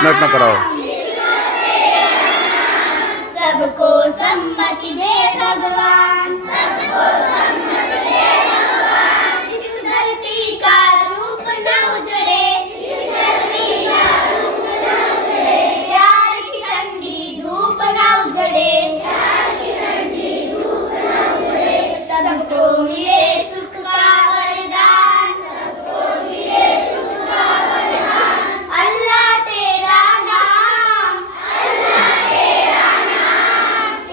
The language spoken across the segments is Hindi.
प्रार्थना कराओ। सबको सम्मति दे भगवान, सबको सम्मति दे भगवान। इस धरती का रूप न उजड़े, इस धरती का रूप न उजड़े। प्यार की ठंडी धूप न उजड़े, प्यार की ठंडी धूप न उजड़े। सबको मिले सुख का वरदान, सबको मिले सुख का वरदान। अल्लाह तेरा नाम, अल्लाह तेरा नाम।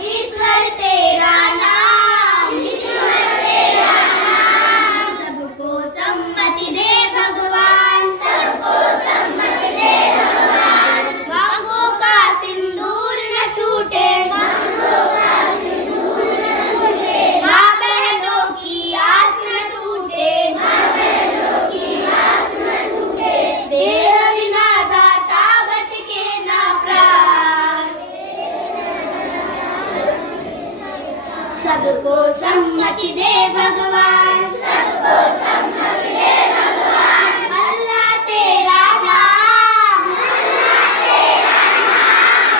ईश्वर तेरा नाम, ईश्वर तेरा नाम। सबको सम्मति दे भगवान, सबको सम्मति दे भगवान। मांगों का सिंदूर न छूटे, मांगों का सिंदूर न छूटे। माँ बहनों की आस न टूटे, माँ बहनों की आस न टूटे। तेरा बिना दाता भटके ना प्राण। सबको सम्मति दे भगवान, सबको सम्मति दे भगवान। अल्लाह तेरा नाम, अल्लाह तेरा नाम।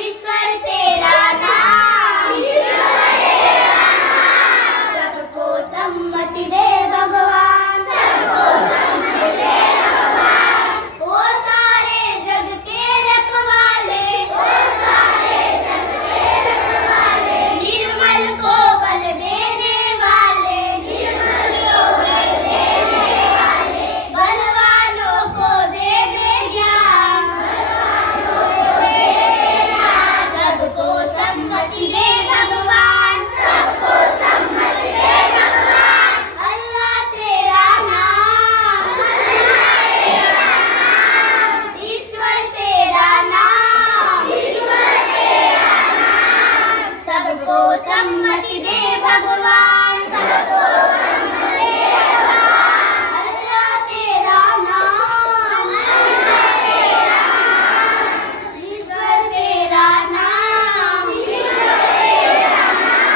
ईश्वर तेरा नाम, ईश्वर तेरा नाम। सबको सम्मति दे भगवान, सबको सम्मति दे भगवान। ओ सारे जग के रखवाले, ओ सारे जग के रखवाले। निर्मल को बल देने वाले, निर्मल को बल देने वाले। बलवानों को दे दे ज्ञान, बलवानों को दे दे ज्ञान। सबको सम्मति दे भगवान, सबको सम्मति दे भगवान। अल्लाह तेरा नाम, अल्लाह तेरा नाम। ईश्वर तेरा नाम, ईश्वर तेरा नाम। सबको सम्मति दे भगवान, सबको सम्मति दे भगवान। अल्लाह तेरा नाम, अल्लाह तेरा नाम। ईश्वर तेरा नाम, ईश्वर तेरा नाम।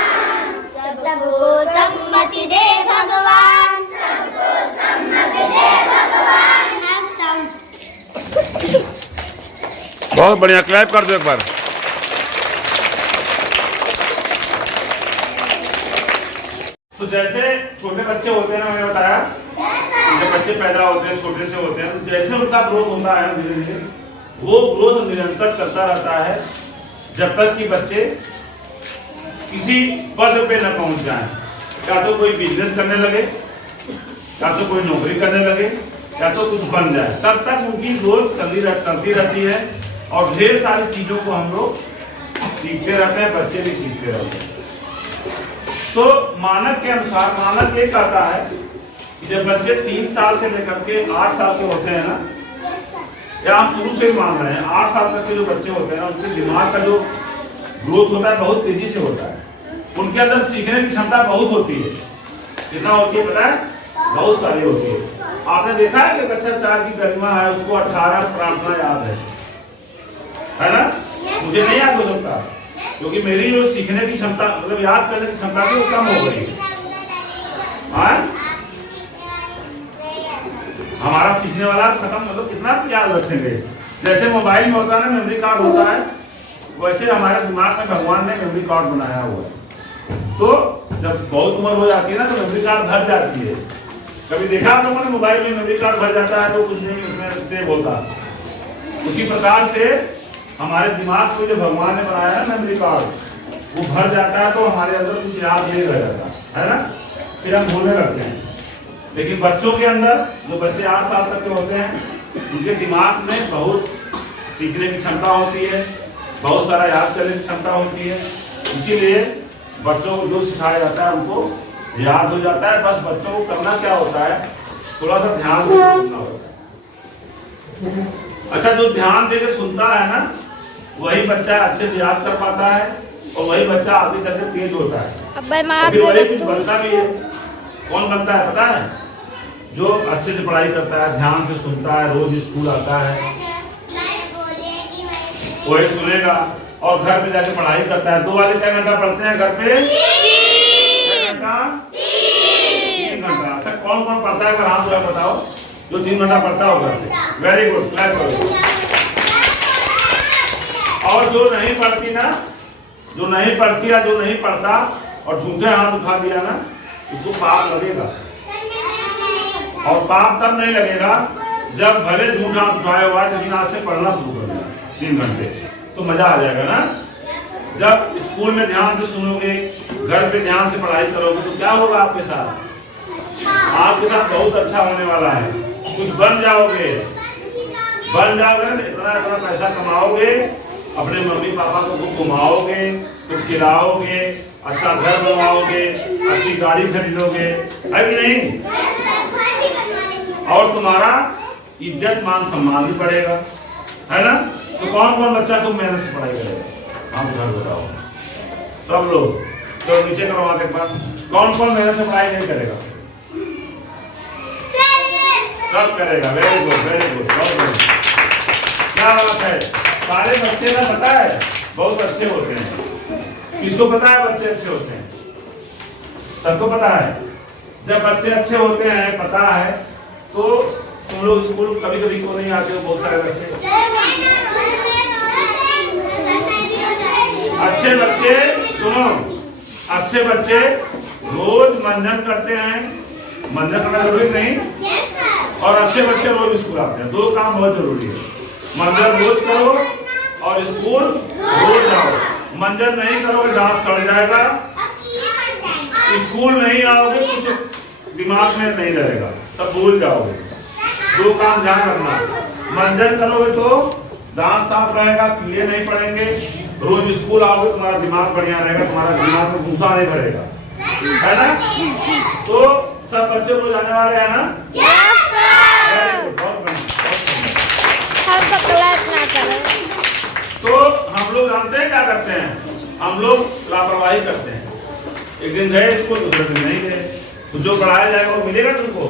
सबको सम्मति दे भगवान, सबको सम्मति दे भगवान। बहुत बढ़िया, क्लैप कर दो एक बार। तो जैसे छोटे बच्चे होते हैं ना, मैंने बताया जब बच्चे पैदा होते हैं छोटे से होते हैं, तो जैसे उनका ग्रोथ होता है धीरे धीरे, वो ग्रोथ निरंतर चलता रहता है जब तक कि बच्चे किसी पद पे न पहुंच जाएं। या तो कोई बिजनेस करने लगे, या तो कोई नौकरी करने लगे, या तो कुछ बन जाए, तब तक उनकी ग्रोथ चलती रहती है। और ढेर सारी चीजों को हम लोग सीखते रहते हैं, बच्चे भी सीखते रहते हैं। तो मानक के अनुसार मानक ये कहता है कि जब बच्चे 3 साल से लेकर के 8 साल के होते हैं ना, या हम शुरू से ही मान रहे हैं, 8 साल तक के जो बच्चे होते हैं ना, उनके दिमाग का जो ग्रोथ होता है बहुत तेजी से होता है। उनके अंदर सीखने की क्षमता बहुत होती है। कितना होती है पता है? बहुत सारी होती है। आपने देखा है कि कक्षा 4 की गरिमा है, उसको 18 प्रार्थना याद है ना? मुझे नहीं याद हो सकता, क्योंकि मेरी जो सीखने की क्षमता, मतलब याद करने की क्षमता भी कम हो गई। हमारा सीखने वाला खत्म, मतलब कितना याद रखेंगे। जैसे मोबाइल में होता है ना, मेमोरी कार्ड होता है, वैसे हमारे दिमाग में भगवान ने मेमोरी कार्ड बनाया हुआ है। तो जब बहुत उम्र हो जाती है ना, तो मेमोरी कार्ड भर जाती है। कभी देखा आप लोगों ने मोबाइल में मेमोरी कार्ड भर जाता है तो कुछ नहीं उसमें सेव होता। उसी प्रकार से हमारे दिमाग को जो भगवान ने बनाया है मेमोरी कार्ड, वो भर जाता है तो हमारे अंदर कुछ याद नहीं रह जाता है ना, फिर हम भूलने लगते हैं। लेकिन बच्चों के अंदर, जो बच्चे 8 साल तक के होते हैं, उनके दिमाग में बहुत सीखने की क्षमता होती है, बहुत सारा याद करने की क्षमता होती है। इसीलिए बच्चों को जो सिखाया जाता है उनको याद हो जाता है। बस बच्चों को करना क्या होता है, थोड़ा सा ध्यान देकर सुनना होता है। अच्छा, जो ध्यान देकर सुनता है ना, वही बच्चा अच्छे से याद कर पाता है, और वही बच्चा आगे चलकर तेज होता है। फिर वही कुछ बनता भी है। कौन बनता है पता है? जो अच्छे से पढ़ाई करता है, ध्यान से सुनता है, रोज स्कूल आता है, वही सुनेगा और घर पे जाके पढ़ाई करता है। 2 वाले 6 घंटा पढ़ते हैं घर पे, 3 घंटा। अच्छा, कौन कौन पढ़ता है? अगर हाथ बताओ जो 3 घंटा पढ़ता हो घर पे। वेरी गुड, क्लैप करो। और जो नहीं पढ़ती ना, जो नहीं पढ़ती या जो नहीं पढ़ता और झूठे हाथ उठा दिया ना, उसको पाप लगेगा। और पाप तब नहीं लगेगा जब भले झूठा हाथ उठाया हुआ है लेकिन आज से पढ़ना शुरू कर दिया 3 घंटे, तो मजा आ जाएगा ना। जब स्कूल में ध्यान से सुनोगे, घर पे ध्यान से पढ़ाई करोगे, तो क्या होगा आपके साथ? आपके साथ बहुत अच्छा होने वाला है। कुछ बन जाओगे ना, इतना इतना पैसा कमाओगे, अपने मम्मी पापा को खूब घुमाओगे, कुछ खिलाओगे, अच्छा घर बनवाओगे, अच्छी गाड़ी खरीदोगे, है कि नहीं? और तुम्हारा इज्जत मान सम्मान भी बढ़ेगा, है ना? तो कौन कौन बच्चा खूब मेहनत से पढ़ाई करेगा? हम घर बताओ, सब लोग तो नीचे करो हाथ एक बार। कौन कौन मेहनत से पढ़ाई नहीं करेगा? सब करेगा। वेरी गुड, वेरी गुड, बहुत बढ़िया, क्या बात है। सारे बच्चे ना, पता है, बहुत अच्छे होते हैं। किसको पता है बच्चे अच्छे होते हैं? सबको पता है। जब बच्चे अच्छे होते हैं, पता है, तो तुम लोग स्कूल कभी कभी क्यों नहीं आते हो? बहुत सारे बच्चे, अच्छे बच्चे, सुनो, अच्छे बच्चे रोज मंजन करते हैं। मंजन करना जरूरी नहीं, और अच्छे बच्चे रोज स्कूल आते हैं। 2 काम बहुत जरूरी है, मंजन रोज करो और स्कूल रोज जाओ। मंजन नहीं करोगे दांत सड़ जाएगा, स्कूल नहीं आओगे, कुछ दिमाग में नहीं रहेगा, तब भूल जाओगे। 2 काम ध्यान रखना, मंजन करोगे तो दांत साफ रहेगा, कीड़े नहीं पड़ेंगे। रोज स्कूल आओगे, तुम्हारा दिमाग बढ़िया रहेगा, तुम्हारा दिमाग में गुस्सा नहीं भरेगा, है ना? तो सब बच्चे रोज आने वाले हैं ना? बहुत बढ़िया। तो हम लोग जानते हैं क्या करते हैं? हम लोग लापरवाही करते हैं। एक दिन गए स्कूल, दूसरे दिन नहीं गए, तो जो पढ़ाया जाएगा वो मिलेगा तुमको?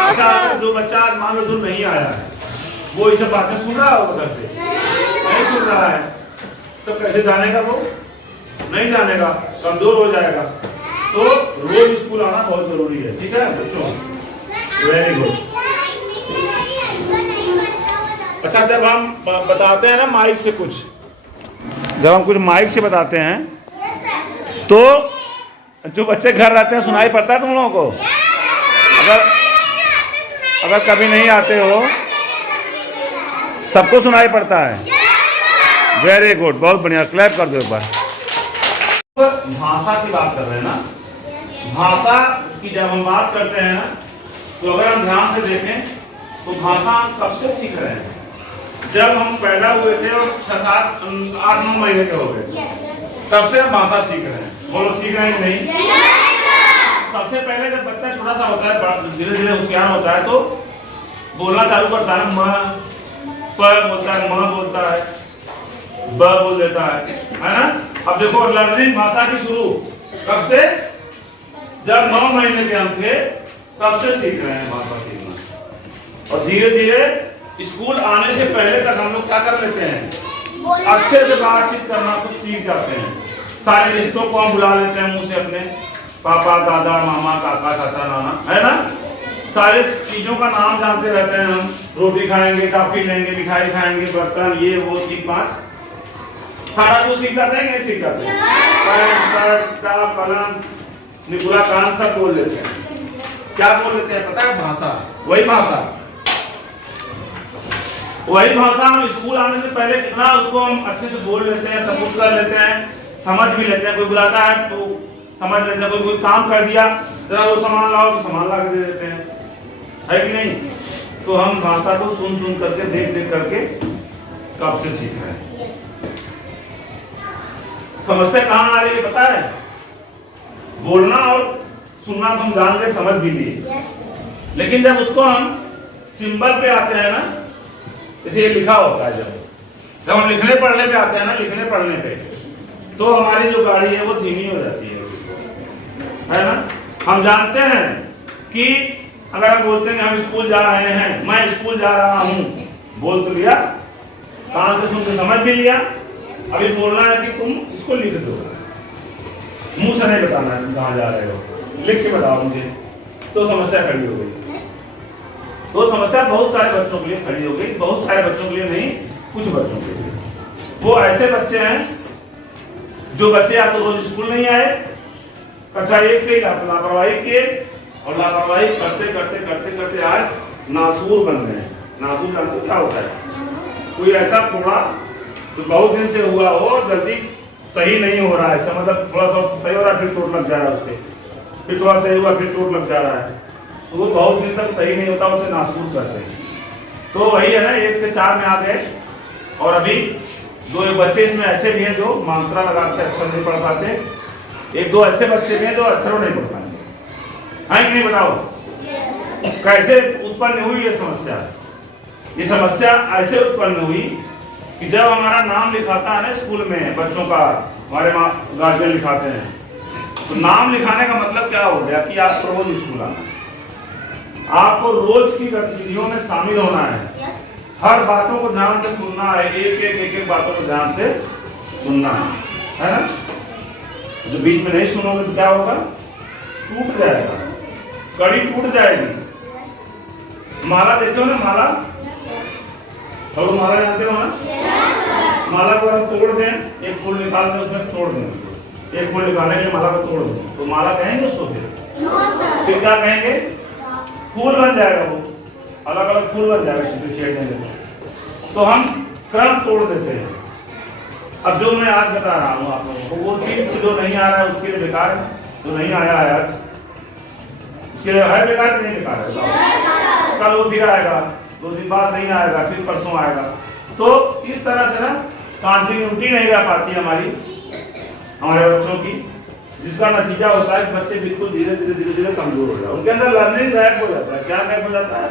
अच्छा, जो बच्चा मान लो जो नहीं आया है, वो ये सब बातें सुन रहा होगा घर से, नहीं सुन रहा है, तो कैसे जानेगा? वो नहीं जानेगा, कमजोर हो जाएगा। तो रोज स्कूल आना बहुत जरूरी है, ठीक है बच्चों? Very good. अच्छा, जब हम बताते हैं ना माइक से कुछ, जब हम कुछ माइक से बताते हैं, तो जो बच्चे घर रहते हैं सुनाई पड़ता है तुम लोगों को? अगर कभी नहीं आते हो, सबको सुनाई पड़ता है? वेरी गुड, बहुत बढ़िया, क्लैप कर दो एक बार। भाषा की बात कर रहे हैं ना, भाषा की जब हम बात करते हैं ना, तो अगर हम ध्यान से देखें तो भाषा हम कब से सीख रहे हैं? जब हम पैदा हुए थे और 6, 7, 8, 9 महीने के हो गए, तब से हम भाषा सीख रहे हैं। बोलो, सीख रहे हैं नहीं? सबसे पहले जब बच्चा छोटा सा होता है, धीरे धीरे होशियार होता है, तो बोलना चालू करता है। म प बोलता है, म बोलता है, ब बोल देता है ना? अब देखो, लर्निंग भाषा की शुरू कब से? जब 9 महीने के हम थे, तब से सीख रहे हैं भाषा सीखना। और धीरे धीरे स्कूल आने से पहले तक हम लोग क्या कर लेते हैं? अच्छे से बातचीत करना कुछ सीख जाते हैं। सारे रिश्तों को हम बुला लेते हैं मुंह से, अपने पापा, दादा, मामा, काका, चाचा, नाना, है ना? सारे चीजों का नाम जानते रहते हैं हम। रोटी खाएंगे, टॉफी लेंगे, मिठाई खाएंगे, बर्तन, ये वो 3, 5 सारा कुछ सीख जाते हैं, नहीं सीख जाते? पैंट, शर्ट, टाप, कलम, निकुला, कान सब बोल लेते हैं। क्या बोल लेते हैं पता है? भाषा। वही भाषा हम स्कूल आने से पहले कितना उसको हम अच्छे से बोल लेते हैं, सब कुछ कर लेते हैं, समझ भी लेते हैं। कोई बुलाता है तो समझ लेते हैं, कोई काम कर दिया, जरा वो सामान लाओ तो सामान ला के दे देते हैं, है कि नहीं? तो हम भाषा को सुन सुन करके, देख देख करके कब से सीख रहे हैं। समस्या कहाँ आ रही है पता है? बोलना और सुनना तो हम जान के समझ भी लिए, लेकिन जब उसको हम सिंबल पे आते हैं ना, जैसे ये लिखा होता है, जब हम लिखने पढ़ने पे आते हैं ना, लिखने पढ़ने पे, तो हमारी जो गाड़ी है वो धीमी हो जाती है ना? हम जानते हैं कि अगर हम बोलते हैं हम स्कूल जा रहे हैं, मैं स्कूल जा रहा हूं, बोल तो लिया, कान से सुन के समझ भी लिया। अभी बोलना है कि तुम इसको लिख दो, मुंह से नहीं बताना है तुम कहाँ जा रहे हो, लिख के बताओ मुझे, तो समस्या खड़ी हो गई। तो समस्या बहुत सारे बच्चों के लिए खड़ी हो गई, बहुत सारे बच्चों के लिए नहीं, कुछ बच्चों के लिए। वो ऐसे बच्चे हैं जो बच्चे या तो रोज स्कूल नहीं आए, कक्षा 1 से ही लापरवाही किए और लापरवाही करते करते करते करते आज नासूर बन गए। नासूर जानते क्या होता है? कोई ऐसा थोड़ा तो बहुत दिन से हुआ हो, जल्दी सही नहीं हो रहा है, ऐसा मतलब थोड़ा सा सही हो रहा है फिर चोट लग जा रहा है उसके, फिर थोड़ा सही हुआ फिर चोट लग जा रहा है, तो वो बहुत दिन तक सही नहीं होता, उसे नासूर करते हैं। तो वही है ना, 1 से 4 में आ गए और अभी 2 बच्चे इसमें ऐसे भी हैं जो मात्रा लगाते अक्षर नहीं पढ़ पाते, 1-2 ऐसे बच्चे भी हैं जो अक्षरों नहीं पढ़ पाएंगे। है कि नहीं बताओ? कैसे उत्पन्न हुई ये समस्या? ये समस्या ऐसे उत्पन्न हुई कि जब हमारा नाम लिखाता है ना स्कूल में बच्चों का, हमारे गार्जियन लिखाते हैं, तो नाम लिखाने का मतलब क्या हो गया कि आपको रोज स्कूल आना है, आपको रोज की गतिविधियों में शामिल होना है, हर बातों को ध्यान से सुनना है, एक बातों को ध्यान से सुनना है ना? जो बीच में नहीं सुनोगे तो क्या होगा? टूट जाएगा, कड़ी टूट जाएगी। माला देखते हो ना, माला और माला जानते हो ना? माला को हम तोड़ दें, एक फूल निकाल दें उसमें तोड़ दें, एक फूल निकालने के लिए माला को तोड़ दें, तो माला कहेंगे उसको? फिर क्या कहेंगे? फूल बन जाएगा, वो अलग अलग फूल बन जाएगा छेड़ने में। तो हम क्रम तोड़ देते हैं। अब जो मैं आज बता रहा हूँ आप लोगों को, वो चीज जो नहीं आ रहा है उसके लिए बेकार है, जो नहीं आया है आज उसके लिए है बेकार, नहीं बेकार है? कल वो फिर आएगा, 2 दिन बाद नहीं आएगा, फिर परसों आएगा। तो इस तरह से ना कंटिन्यूटी नहीं रह पाती हमारे बच्चों की, जिसका नतीजा होता है कि बच्चे बिल्कुल धीरे धीरे कमजोर हो जाते हैं, उनके अंदर लर्निंग गैप हो जाता है। क्या गैप हो जाता है?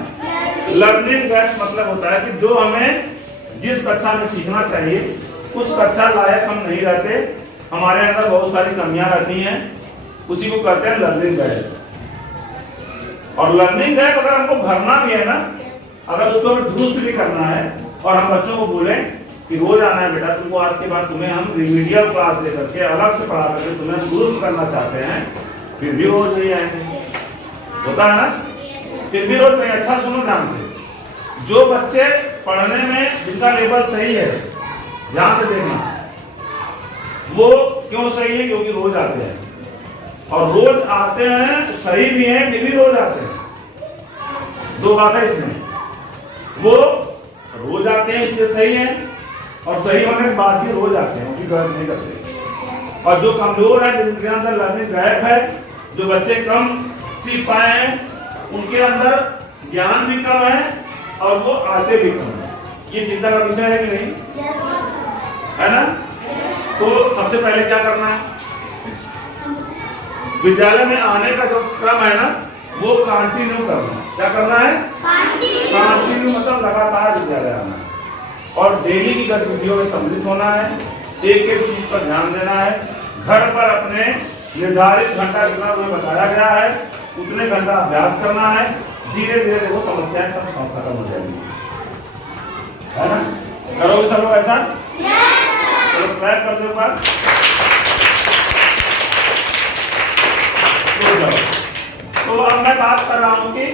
लर्निंग गैप मतलब होता है कि जो हमें जिस कक्षा में सीखना चाहिए कुछ कक्षा लायक हम नहीं रहते, हमारे अंदर बहुत सारी कमियां रहती हैं, उसी को कहते हैं लर्निंग गैप। और लर्निंग गैप अगर हमको भरना भी है ना, अगर उसको दुरुस्त भी करना है और हम बच्चों को बोलें कि रोज आना है बेटा, तुमको आज के बाद तुम्हें हम रिमीडियल क्लास दे करके अलग से पढ़ा करके तुम्हें दुरुस्त करना चाहते हैं, फिर भी रोज नहीं आएंगे, होता है ना? फिर भी रोज नहीं। अच्छा सुनो ध्यान से, जो बच्चे पढ़ने में जिनका लेवल सही है, ध्यान से देखना, वो क्यों सही है? क्योंकि रोज आते हैं, और रोज आते हैं सही भी हैं, फिर भी रोज आते हैं। 2 बात है इसमें, वो रोज आते हैं इसलिए सही है, और सही होने के बाद भी रोज आते हैं, उनकी गलत नहीं करते। और जो कमजोर है, जिनके अंदर लर्निंग गैप है, जो बच्चे कम सीख पाए हैं, उनके अंदर ज्ञान भी कम है और वो आते भी कम है। ये चिंता का विषय है कि नहीं? है ना? तो सबसे पहले क्या करना है? विद्यालय में आने का जो क्रम है ना, वो कंटिन्यू करना। क्या करना है? कंटिन्यू मतलब लगातार विद्यालय आना है, और डेली की गतिविधियों में सम्मिलित होना है, एक एक चीज पर ध्यान देना है। घर पर अपने निर्धारित घंटा जितना तुम्हें बताया गया है उतने घंटा अभ्यास करना है। धीरे धीरे वो समस्याएं सब खत्म हो जाएंगी, है ना? करोगे सब लोग ऐसा? चलो प्रयास कर दो बार। तो अब मैं बात कर रहा हूँ कि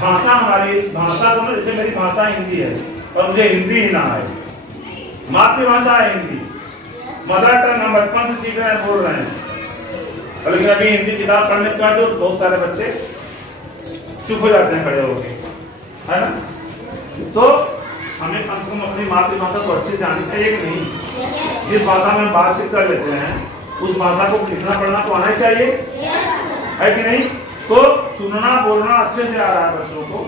भाषा हमारी, इस भाषा को, जैसे मेरी भाषा हिंदी है और मुझे हिंदी ही ना आए, मातृभाषा है हिंदी, मदर टंग, हम बचपन से सीख रहे हैं, बोल रहे हैं, लेकिन अभी हिंदी किताब पढ़ने के बाद बहुत सारे बच्चे चुप हो जाते हैं खड़े होके, है ना? तो हमें कम से कम अपनी मातृभाषा को अच्छे से आनी चाहिए कि नहीं? जिस भाषा में हम बातचीत कर लेते हैं उस भाषा को लिखना पढ़ना तो आना ही चाहिए, है कि नहीं? तो सुनना बोलना अच्छे से आ रहा है बच्चों को,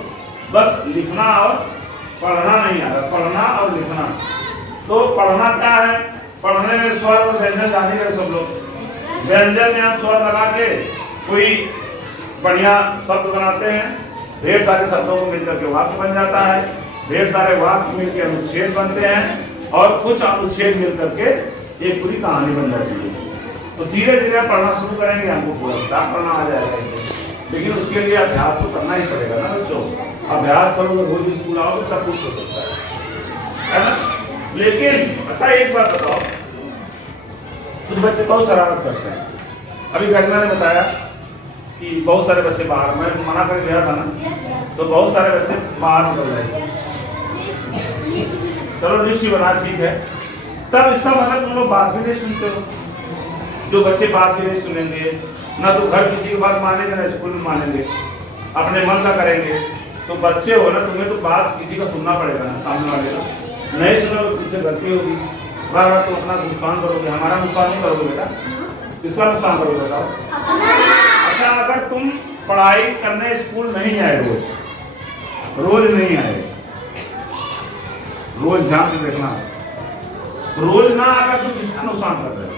बस लिखना और पढ़ना नहीं आ रहा, पढ़ना और लिखना। तो पढ़ना क्या है? पढ़ने में स्वर और व्यंजन जाने गए सब लोग। व्यंजन में हम स्वर लगा के कोई बढ़िया शब्द बनाते हैं, ढेर सारे शब्दों को मिलकर के वाक्य बन जाता है, ढेर सारे वाक्य मिलकर अनुच्छेद बनते हैं, और कुछ अनुच्छेद मिलकर के एक पूरी कहानी बन जाती है। तो धीरे धीरे पढ़ना शुरू करेंगे, हमको पूरा किताब पढ़ना आ जाएगा, लेकिन उसके लिए अभ्यास तो करना ही पड़ेगा ना बच्चों। अभ्यास करोगे, रोज स्कूल आओगे, तब कुछ हो सकता है ना? लेकिन अच्छा एक बात बताओ, कुछ बच्चे बहुत शरारत करते हैं। अभी घर मैंने बताया कि बहुत सारे बच्चे बाहर, मैं मना कर गया था ना, तो बहुत सारे बच्चे बाहर निकल रहे हैं। चलो लिस्ट बना, ठीक है, तब इसका मतलब तुम लोग बात भी नहीं सुनते हो। जो बच्चे बात भी नहीं सुनेंगे, ना तो घर किसी की बात मानेंगे ना स्कूल में मानेंगे, अपने मन का करेंगे, तो बच्चे हो ना, तुम्हें तो बात किसी का सुनना पड़ेगा ना, सामने वाले का। नहीं सुनोगे तुमसे गलती होगी, बार बार तुम अपना नुकसान करोगे। हमारा नुकसान नहीं करोगे बेटा, किसका नुकसान करोगे बताओ? अच्छा, अगर तुम पढ़ाई करने स्कूल नहीं आए, रोज नहीं आए, रोज ध्यान से देखना, रोज ना आकर तुम किसका नुकसान कर रहे हो?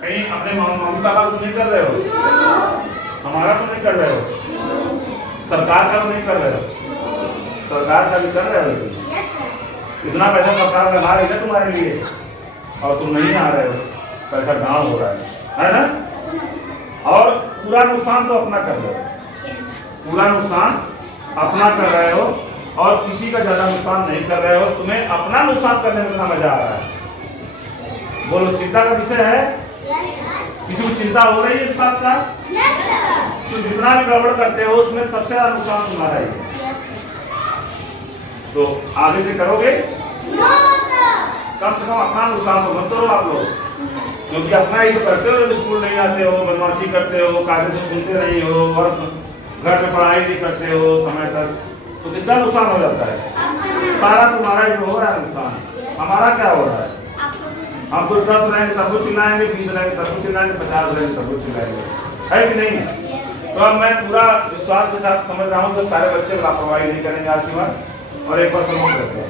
कहीं अपने ममता का तो नहीं कर रहे हो, हमारा तो नहीं कर रहे हो, सरकार का तो नहीं कर रहे हो, सरकार का भी कर रहे हो। इतना पैसा सरकार लगा रही है तुम्हारे लिए और तुम नहीं आ रहे हो, पैसा गाँव हो रहा है ना? और पूरा नुकसान तो अपना कर रहे हो, पूरा नुकसान अपना कर रहे हो और किसी का ज्यादा नुकसान नहीं कर रहे हो। तुम्हें अपना नुकसान करने में कितना मजा आ रहा है? बोलो, चिंता का विषय है? किसी को चिंता हो रही है इस बात का? तो जितना भी गड़बड़ करते हो उसमें सबसे ज्यादा नुकसान तुम्हारा ही है। तो आगे से करोगे? कम से कम अपना नुकसान तो मत करो आप लोग, क्योंकि अपना ही करते हो। जब स्कूल नहीं आते हो, बदमाशी करते हो, कायदे से सुनते नहीं हो और घर में पढ़ाई नहीं करते हो समय तक, तो किसका नुकसान हो जाता है? सारा तुम्हारा ही हो रहा है नुकसान। हमारा क्या हो रहा है? हम कुछ 10 रहेंगे तब कुछ चिल्लाएंगे, 20 रहेंगे तब कुछ चिल्लाएंगे, 50 रहेंगे तब कुछ चिल्लाएंगे, है कि नहीं? तो अब मैं पूरा विश्वास के साथ समझ रहा हूँ कि सारे बच्चे लापरवाही नहीं करेंगे आज के बाद, और एक बार समझ रखते हैं।